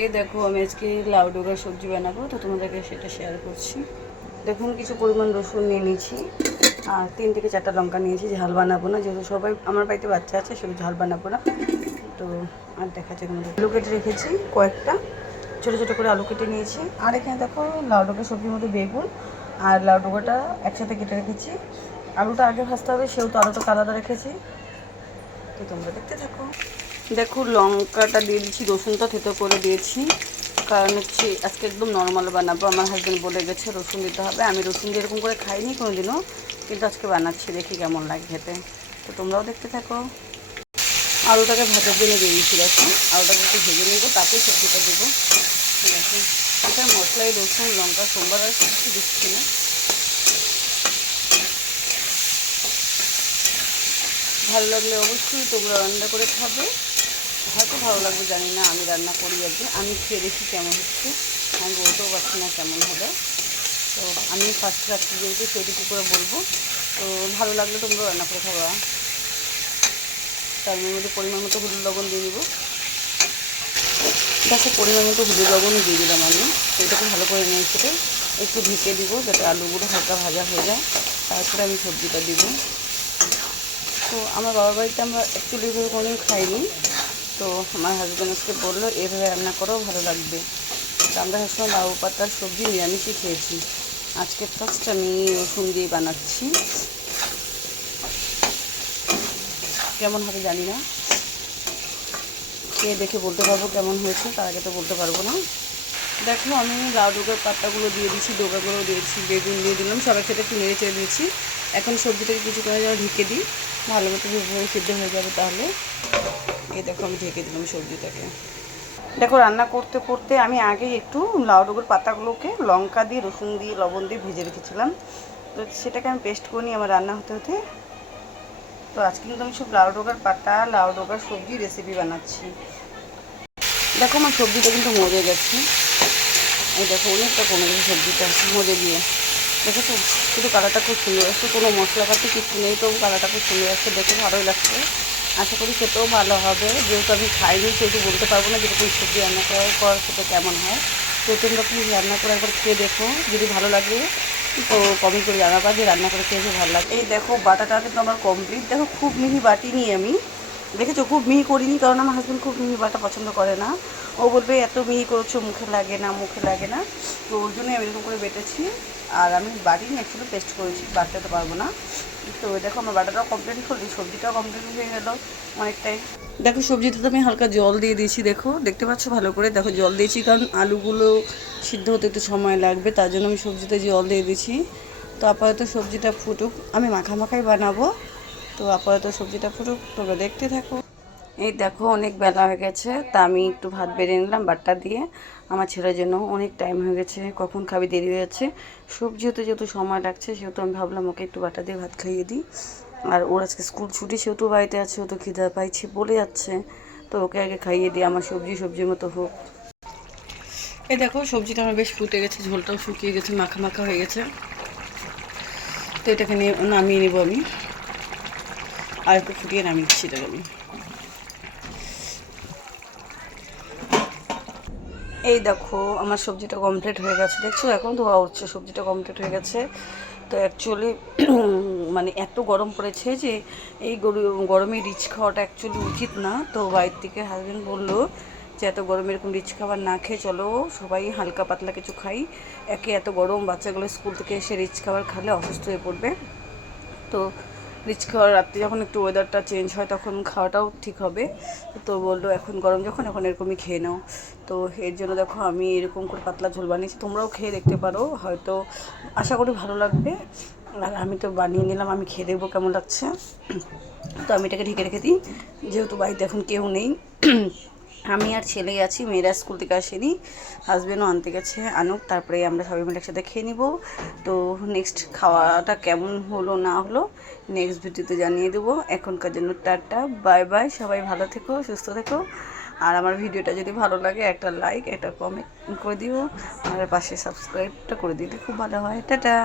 এই দেখো আমি আজকে লাউ ডোকার সবজি বানাবো, তো তোমাদেরকে সেটা শেয়ার করছি। দেখুন কিছু পরিমাণ রসুন নিয়ে নিয়েছি আর 3 থেকে 4টা লঙ্কা নিয়েছি। ঝাল বানাবো না, যেহেতু সবাই আমার বাড়িতে বাচ্চা আছে, শুধু ঝাল বানাবো না। তো আর দেখাচ্ছে তোমাদের আলু কেটে রেখেছি কয়েকটা, ছোটো ছোটো করে আলু কেটে নিয়েছি। আর এখানে দেখো লাউ ডোকার সবজির মধ্যে বেগুন আর লাউ ডোকাটা একসাথে কেটে রেখেছি। আলুটা আগে ভাজতে হবে, সেহেতু আলুটা আলাদা রেখেছি। তো তোমরা দেখতে থাকো। দেখো লঙ্কাটা দিয়ে দিচ্ছি, রসুনটা থেতো করে দিয়েছি, কারণ হচ্ছে আজকে একদম নর্মাল বানাবো। আমার হাজব্যান্ড বলে গেছে রসুন দিতে হবে। আমি রসুন দিয়ে এরকম করে খাইনি কোনোদিনও, কিন্তু আজকে বানাচ্ছি, দেখি কেমন লাগে খেতে। তো তোমরাও দেখতে থাকো। আলুটাকে ভাজার জন্য দিয়ে দিচ্ছি। দেখো আলুটাকে একটু ভেজে নেবো, তারপরে সবজিটা দেবো। দেখো এটা মশলাই রসুন লঙ্কা সোমবার আর কিছু দিচ্ছি না। ভালো লাগলে অবশ্যই তোমরা রান্না করে খাবে, হয়তো ভালো লাগবে জানি না। আমি রান্না করি আজকে, আমি খেয়ে দেখি কেমন হচ্ছে। আমি বলতেও পারছি না কেমন হবে, তো আমি ফার্স্ট রাখছি যেহেতু সেটুকু করে বলবো। তো ভালো লাগলে তোমরা রান্না করে খাবা। তার মধ্যে পরিমাণ মতো হলুদ লবণ দিয়ে দিব। দেখো পরিমাণ মতো হলুদ লবণও দিয়ে দিলাম আমি। তো এটাকে ভালো করে নিয়ে এসে একটু ঢেকে দিব, যাতে আলুগুলো হালকা ভাজা হয়ে যায়। তারপরে আমি সবজিটা দিব। তো আমার বাবার বাড়িতে আমরা অ্যাকচুয়ালি এভাবে কোনোদিন খাইনি, তো আমার হাজব্যান্ড আজকে বললো এভাবে রান্না করেও ভালো লাগবে। তো আমরা সবসময় লাউ পাতার সবজি নিরামিষই খেয়েছি, আজকে ফার্স্ট আমি রসুন দিয়ে বানাচ্ছি। কেমন হবে জানি না, খেয়ে দেখে বলতে পারবো কেমন হয়েছে, তার আগে তো বলতে পারবো না। দেখো আমি লাউ ডোকার পাতাগুলো দিয়ে দিচ্ছি, ডোকাগুলো দিয়েছি, বেগুন দিয়ে দিলাম, সবাই খেতে একটু নেড়ে চেড়ে দিয়েছি। এখন সবজিটাকে কিছুক্ষণের জন্য ঢেকে দিই, ভালো মতো সিদ্ধ হয়ে যাবে তাহলে। এই দেখো আমি ঢেকে দিলাম সবজিটাকে। দেখো রান্না করতে করতে আমি আগে একটু লাউ ডোকার পাতাগুলোকে লঙ্কা দিয়ে রসুন দিয়ে লবণ দিয়ে ভেজে রেখেছিলাম, তো সেটাকে আমি পেস্ট করে নিই আমার রান্না হতে হতে। তো আজকে কিন্তু আমি সব লাউ ডোকার পাতা লাউ ডোকার সবজি রেসিপি বানাচ্ছি। দেখো আমার সবজিটা কিন্তু মজে গেছে। এই দেখো অনেকটা কমে গেছে সবজিটা মজে দিয়ে, দেখো তো শুধু কালারটা খুব সুন্দর আসছে, কোনো মশলাপাতি কিছু নেই, তবু কালারটা খুব সুন্দর আসছে, দেখে ভালোই লাগছে। আশা করি খেতেও ভালো হবে, যেহেতু আমি খাইনি সেহেতু বলতে পারবো না যেরকম সবজি রান্না করার পর খেতে কেমন হয়। তো তোমরা প্লিজ রান্না করে একবার খেয়ে দেখো, যদি ভালো লাগে তো কমেন্ট করে জানাবা যে রান্না করে খেয়েছে ভালো লাগে। এই দেখো বাটাটা কিন্তু আমার কমপ্লিট। দেখো খুব মিহি বাটিনি আমি, দেখেছো খুব মিহি করিনি, কারণ আমার হাজব্যান্ড খুব মিহি বাটা পছন্দ করে না। ও বলবে এত মিহি করছো মুখে লাগে না মুখে লাগে না, তো ওর জন্যই আমি এরকম করে বেটেছি। আর আমি বাটিনি, অ্যাকচুয়ালি পেস্ট করেছি, বাটতে পারবো না। তো দেখো আমার বাটাটাও কমপ্লিট করলি, সবজিটাও কমপ্লিট হয়ে গেল অনেকটাই। দেখো সবজিতে তো আমি হালকা জল দিয়ে দিয়েছি, দেখো দেখতে পাচ্ছ ভালো করে। দেখো জল দিয়েছি কারণ আলুগুলো সিদ্ধ হতে একটু সময় লাগবে, তার জন্য আমি সবজিতে জল দিয়ে দিয়েছি। তো আপাতত সবজিটা ফুটুক, আমি মাখাই বানাবো। তো আপাতত সবজিটা ফুটুক, তোমরা দেখতে থাকো। এই দেখো অনেক বেলা হয়ে গেছে, তা আমি একটু ভাত বেড়ে নিলাম বাটটা দিয়ে। আমার ছেলের জন্য অনেক টাইম হয়ে গেছে, কখন খাবি দেরি হয়ে যাচ্ছে। সবজি হতে যেহেতু সময় লাগছে, সেহেতু আমি ভাবলাম ওকে একটু বাটা দিয়ে ভাত খাইয়ে দিই। আর ওর আজকে স্কুল ছুটি, সেহেতু বাড়িতে আছে, ও তো খিদা পাইছি বলে যাচ্ছে, তো ওকে আগে খাইয়ে দিই, আমার সবজির মতো হোক। এই দেখো সবজিটা আমার বেশ ফুটে গেছে, ঝোলটাও শুকিয়ে গেছে, মাখা মাখা হয়ে গেছে। তো এটাকে নামিয়ে নেবো আমি, আর একটু ফুটিয়ে নামিয়ে দিচ্ছি এটাকে আমি। এই দেখো আমার সবজিটা কমপ্লিট হয়ে গেছে, দেখছো এখন ধোয়া উঠছে, সবজিটা কমপ্লিট হয়ে গেছে। তো অ্যাকচুয়ালি মানে এত গরম পড়েছে যে এই গরমে রিচ খাওয়াটা অ্যাকচুয়ালি উচিত না। তো বাইরের থেকে হাজব্যান্ড বললো যে এত গরমে এরকম রিচ খাবার না খেয়ে চলো সবাই হালকা পাতলা কিছু খাই। এত গরম, বাচ্চাগুলো স্কুল থেকে এসে রিচ খাবার খেলে অসুস্থ হয়ে পড়বে। তো রিচ খাওয়ার রাত্রে যখন একটু ওয়েদারটা চেঞ্জ হয় তখন খাওয়াটাও ঠিক হবে। তো বললো এখন গরম যখন এখন এরকমই খেয়ে নাও। তো এর জন্য দেখো আমি এরকম করে পাতলা ঝোল বানিয়েছি, তোমরাও খেয়ে দেখতে পারো, হয়তো আশা করি ভালো লাগবে। আর আমি তো বানিয়ে নিলাম, আমি খেয়ে দেখবো কেমন লাগছে। তো আমি এটাকে ঢেকে রেখে দিই, যেহেতু বাড়িতে এখন কেউ নেই, আমি আর ছেলেই আছি, মেয়েরা স্কুল থেকে আসেনি, হাজব্যান্ডও আনতে গেছে, আনুক তারপরে আমরা সবাই মিলে একসাথে খেয়ে নিব। তো নেক্সট খাওয়াটা কেমন হলো না হলো নেক্সট ভিডিওতে জানিয়ে দেবো। এখনকার জন্য টাটা বাই বাই, সবাই ভালো থেকো সুস্থ থেকো। আর আমার ভিডিওটা যদি ভালো লাগে একটা লাইক একটা কমেন্ট করে দিও, আর পাশে সাবস্ক্রাইবটা করে দিলে খুব ভালো হয়। টাটা।